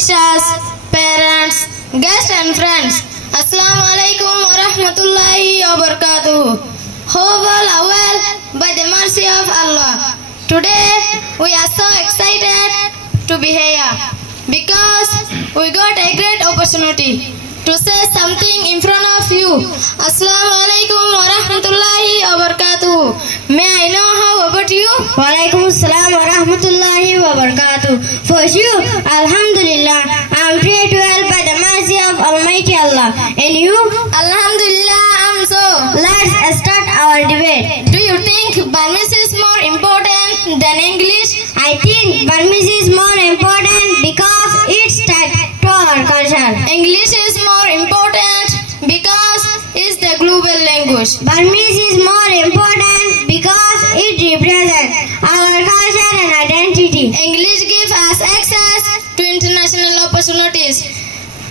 teachers, parents, guests and friends. Assalamu alaikum wa rahmatullahi wa barakatuh. Hope all are well by the mercy of Allah. Today we are so excited to be here because we got a great opportunity to say something in front of you. Assalamu alaikum wa rahmatullahi wa barakatuh. May I know how about you? Walaikum assalam wa rahmatullahi wa barakatuh. For you, Alhamdulillah, I am prayed well by the mercy of Almighty Allah. And you? Alhamdulillah, I'm so. Let's start our debate. Do you think Burmese is more important than English? I think Burmese is more important because it's tied to our culture. English is more important because it's the global language. Burmese is more important because it represents our culture and identity. English gives us access to international opportunities.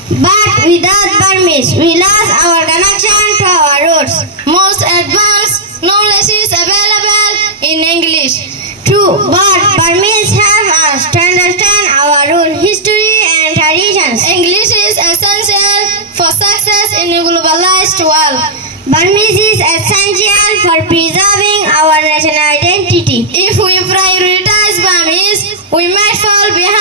But without Burmese, we lost our connection to our roots. Most advanced knowledge is available in English. True, but Burmese help us to understand our own history and traditions. English is essential for success in a globalized world. Burmese is essential for preserving our national identity. If we prioritize Burmese, we might fall behind